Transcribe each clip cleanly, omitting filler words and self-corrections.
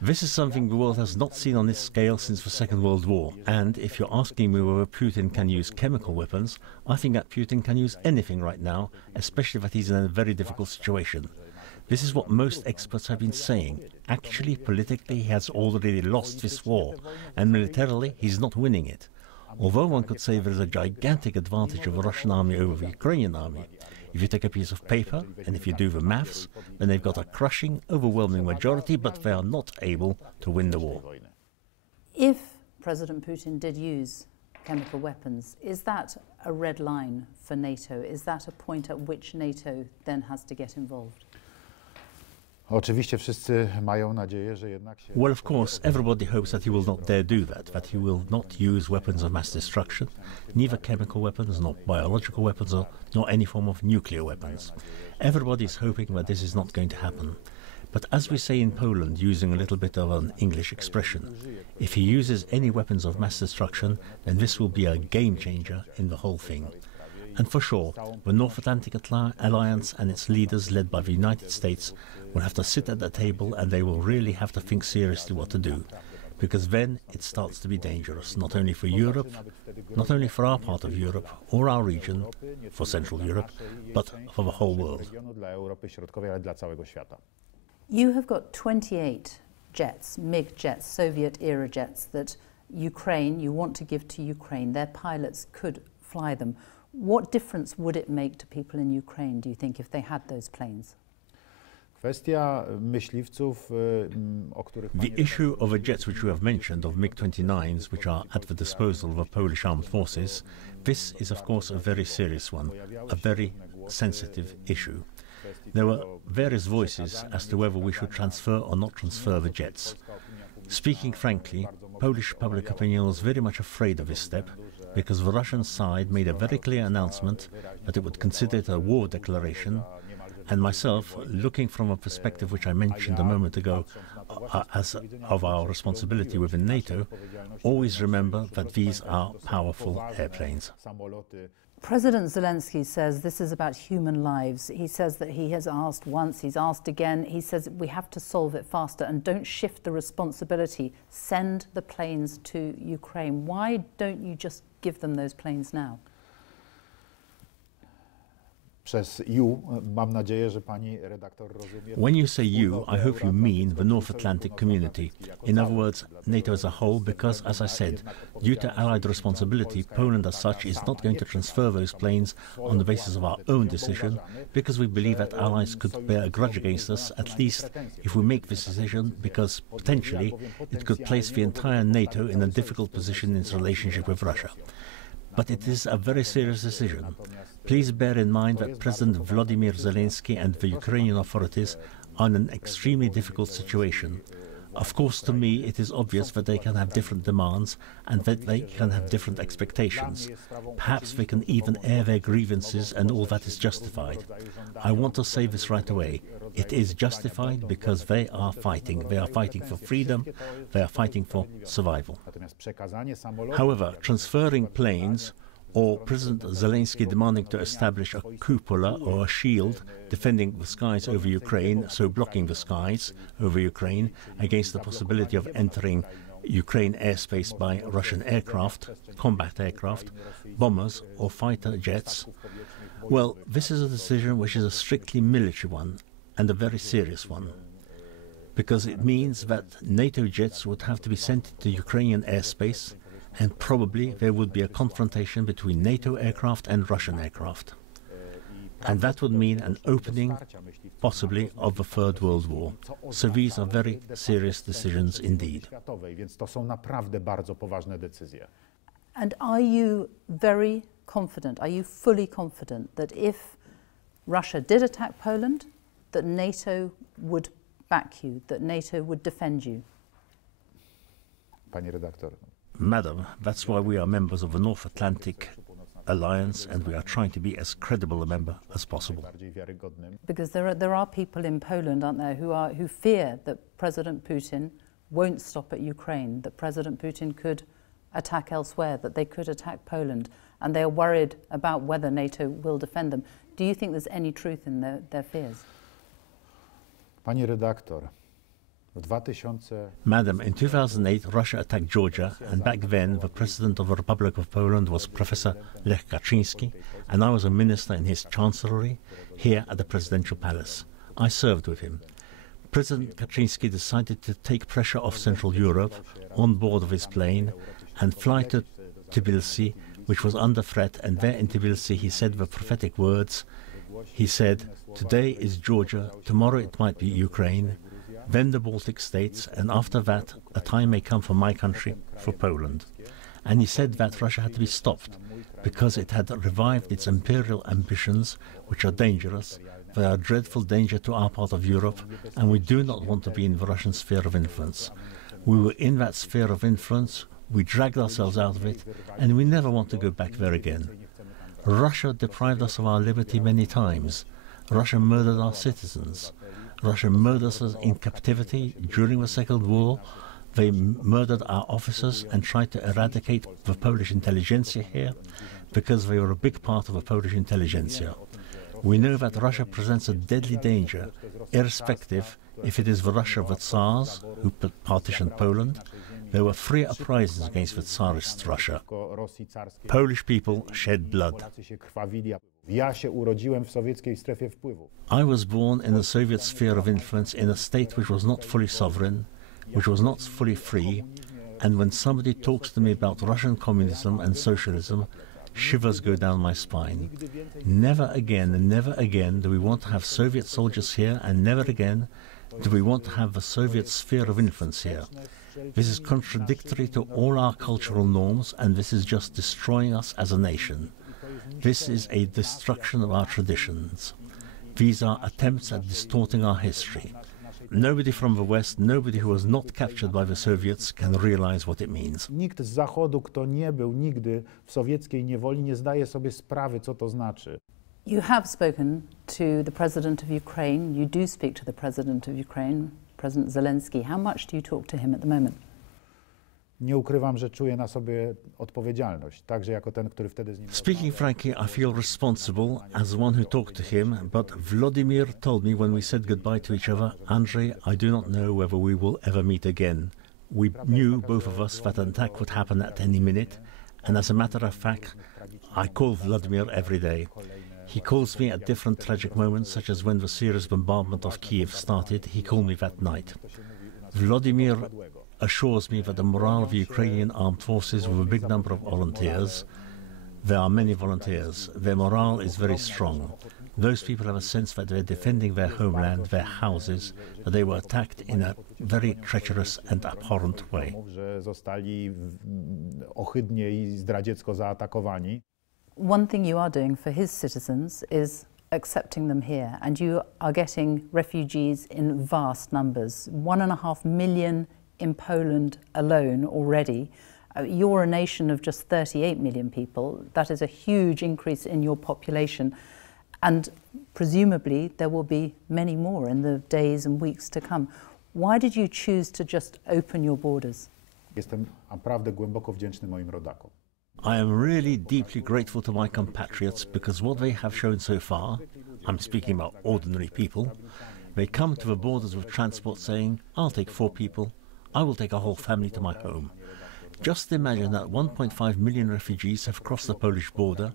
This is something the world has not seen on this scale since the Second World War, and if you're asking me whether Putin can use chemical weapons, I think that Putin can use anything right now, especially that he's in a very difficult situation. This is what most experts have been saying. Actually, politically, he has already lost this war, and militarily, he's not winning it. Although one could say there is a gigantic advantage of the Russian army over the Ukrainian army. If you take a piece of paper, and if you do the maths, then they've got a crushing, overwhelming majority, but they are not able to win the war. If President Putin did use chemical weapons, is that a red line for NATO? Is that a point at which NATO then has to get involved? Well, of course, everybody hopes that he will not dare do that he will not use weapons of mass destruction, neither chemical weapons, nor biological weapons, nor any form of nuclear weapons. Everybody is hoping that this is not going to happen. But as we say in Poland, using a little bit of an English expression, if he uses any weapons of mass destruction, then this will be a game changer in the whole thing. And for sure, the North Atlantic Alliance and its leaders, led by the United States, will have to sit at the table, and they will really have to think seriously what to do. Because then it starts to be dangerous, not only for Europe, not only for our part of Europe or our region, for Central Europe, but for the whole world. You have got 28 jets, MiG jets, Soviet-era jets, that you want to give to Ukraine. Their pilots could fly them. What difference would it make to people in Ukraine, do you think, if they had those planes? The issue of the jets which you have mentioned, of MiG-29s, which are at the disposal of the Polish armed forces, this is of course a very serious one, a very sensitive issue. There were various voices as to whether we should transfer or not transfer the jets. Speaking frankly, Polish public opinion was very much afraid of this step, because the Russian side made a very clear announcement that it would consider it a war declaration, and myself, looking from a perspective which I mentioned a moment ago as of our responsibility within NATO, always remember that these are powerful airplanes. President Zelensky says this is about human lives. He says that he has asked once, he's asked again. He says we have to solve it faster and don't shift the responsibility. Send the planes to Ukraine. Why don't you just give them those planes now? When you say you, I hope you mean the North Atlantic community. In other words, NATO as a whole, because, as I said, due to Allied responsibility, Poland as such is not going to transfer those planes on the basis of our own decision, because we believe that Allies could bear a grudge against us, at least if we make this decision, because potentially it could place the entire NATO in a difficult position in its relationship with Russia. But it is a very serious decision. Please bear in mind that President Volodymyr Zelensky and the Ukrainian authorities are in an extremely difficult situation. Of course, to me, it is obvious that they can have different demands and that they can have different expectations. Perhaps they can even air their grievances, and all that is justified. I want to say this right away. It is justified because they are fighting. They are fighting for freedom. They are fighting for survival. However, transferring planes, or President Zelensky demanding to establish a cupola or a shield defending the skies over Ukraine, so blocking the skies over Ukraine against the possibility of entering Ukraine airspace by Russian aircraft, combat aircraft, bombers or fighter jets. Well, this is a decision which is a strictly military one and a very serious one, because it means that NATO jets would have to be sent to Ukrainian airspace, and probably there would be a confrontation between NATO aircraft and Russian aircraft. And that would mean an opening, possibly, of the Third World War. So these are very serious decisions indeed. And are you very confident, are you fully confident that if Russia did attack Poland, that NATO would back you, that NATO would defend you? Madam, that's why we are members of the North Atlantic Alliance, and we are trying to be as credible a member as possible. Because there are people in Poland, aren't there, who fear that President Putin won't stop at Ukraine, that President Putin could attack elsewhere, that they could attack Poland, and they are worried about whether NATO will defend them. Do you think there's any truth in their fears? Madam, in 2008, Russia attacked Georgia, and back then the President of the Republic of Poland was Professor Lech Kaczyński, and I was a minister in his chancellery here at the Presidential Palace. I served with him. President Kaczyński decided to take pressure off Central Europe on board of his plane and fly to Tbilisi, which was under threat, and there in Tbilisi he said the prophetic words. He said, "Today is Georgia, tomorrow it might be Ukraine, then the Baltic states, and after that a time may come for my country, for Poland." And he said that Russia had to be stopped because it had revived its imperial ambitions, which are dangerous. They are a dreadful danger to our part of Europe, and we do not want to be in the Russian sphere of influence. We were in that sphere of influence, we dragged ourselves out of it, and we never want to go back there again. Russia deprived us of our liberty many times. Russia murdered our citizens. Russia murdered us in captivity during the Second War. They murdered our officers and tried to eradicate the Polish intelligentsia here because they were a big part of the Polish intelligentsia. We know that Russia presents a deadly danger, irrespective if it is the Russia of the Tsars who partitioned Poland. There were 3 uprisings against the Tsarist Russia. Polish people shed blood. I was born in the Soviet sphere of influence in a state which was not fully sovereign, which was not fully free, and when somebody talks to me about Russian communism and socialism, shivers go down my spine. Never again do we want to have Soviet soldiers here, and never again do we want to have the Soviet sphere of influence here. This is contradictory to all our cultural norms, and this is just destroying us as a nation. This is a destruction of our traditions. These are attempts at distorting our history. Nobody from the West, nobody who was not captured by the Soviets can realize what it means. Nikt z Zachodu, kto nie był nigdy w sowieckiej niewoli, nie zdaje sobie sprawy, co to znaczy. You have spoken to the President of Ukraine. You do speak to the President of Ukraine, President Zelensky. How much do you talk to him at the moment? Nie ukrywam, że czuję na sobie odpowiedzialność, także jako ten, który wtedy z nim... Speaking frankly, I feel responsible as one who talked to him, but Vladimir told me when we said goodbye to each other, "Andrzej, I do not know whether we will ever meet again." We knew, both of us, that an attack would happen at any minute, and as a matter of fact, I call Vladimir every day. He calls me at different tragic moments, such as when the serious bombardment of Kiev started. He called me that night. Vladimir assures me that the morale of the Ukrainian armed forces, with a big number of volunteers, there are many volunteers, their morale is very strong. Those people have a sense that they're defending their homeland, their houses, that they were attacked in a very treacherous and abhorrent way. Że zostali ohydnie i zdradziecko zaatakowani. One thing you are doing for his citizens is accepting them here, and you are getting refugees in vast numbers, 1.5 million in Poland alone already. You're a nation of just 38 million people. That is a huge increase in your population, and presumably there will be many more in the days and weeks to come. Why did you choose to just open your borders? Jestem naprawdę głęboko wdzięczny moim rodakom. I am really deeply grateful to my compatriots because what they have shown so far, I'm speaking about ordinary people, they come to the borders with transport saying, "I'll take 4 people, I will take a whole family to my home." Just imagine that 1.5 million refugees have crossed the Polish border,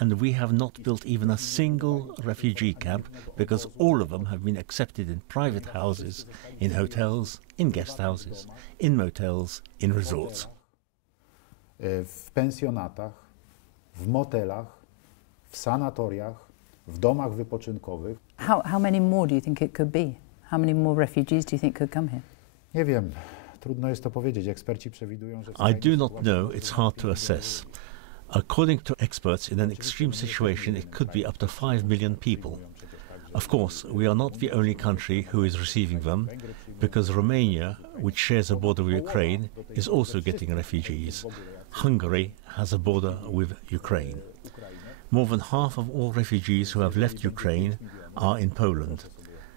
and we have not built even a single refugee camp because all of them have been accepted in private houses, in hotels, in guest houses, in motels, in resorts. W pensjonatach, w motelach, w sanatoriach, w domach wypoczynkowych. How many more do you think it could be? How many more refugees do you think could come here? Nie wiem, trudno jest to powiedzieć. Eksperci przewidują, że... I do not know, it's hard to assess. According to experts, in an extreme situation it could be up to 5 million people. Of course, we are not the only country who is receiving them, because Romania, which shares a border with Ukraine, is also getting refugees. Hungary has a border with Ukraine. More than half of all refugees who have left Ukraine are in Poland.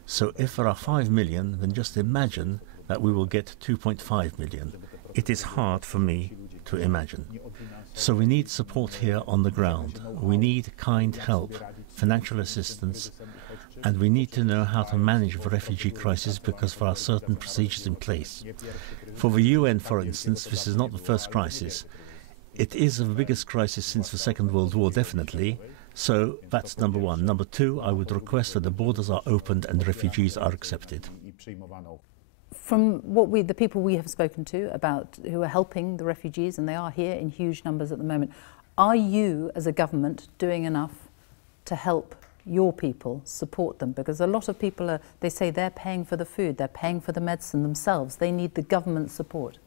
So if there are 5 million, then just imagine that we will get 2.5 million. It is hard for me to imagine. So we need support here on the ground. We need kind help, financial assistance. and we need to know how to manage the refugee crisis because there are certain procedures in place. For the UN, for instance, this is not the first crisis. It is the biggest crisis since the Second World War, definitely. So that's number one. Number two, I would request that the borders are opened and refugees are accepted. From the people we have spoken to about who are helping the refugees, and they are here in huge numbers at the moment, are you as a government doing enough to help your people, support them? Because a lot of people they say they're paying for the food, they're paying for the medicine themselves. They need the government support.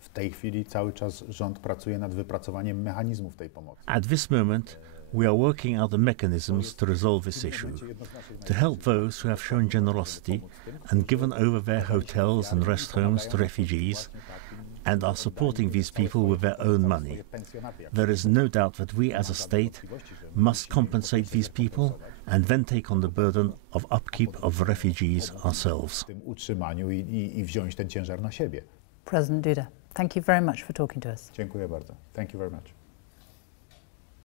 W tej chwili cały czas rząd pracuje nad wypracowaniem mechanizmów tej pomocy. At this moment, we are working out the mechanisms to resolve this issue, to help those who have shown generosity and given over their hotels and rest homes to refugees and are supporting these people with their own money. There is no doubt that we as a state must compensate these people and then take on the burden of upkeep of the refugees ourselves. I wziąć ten ciężar na siebie. President Duda, thank you very much for talking to us. Dziękuję bardzo. Thank you very much.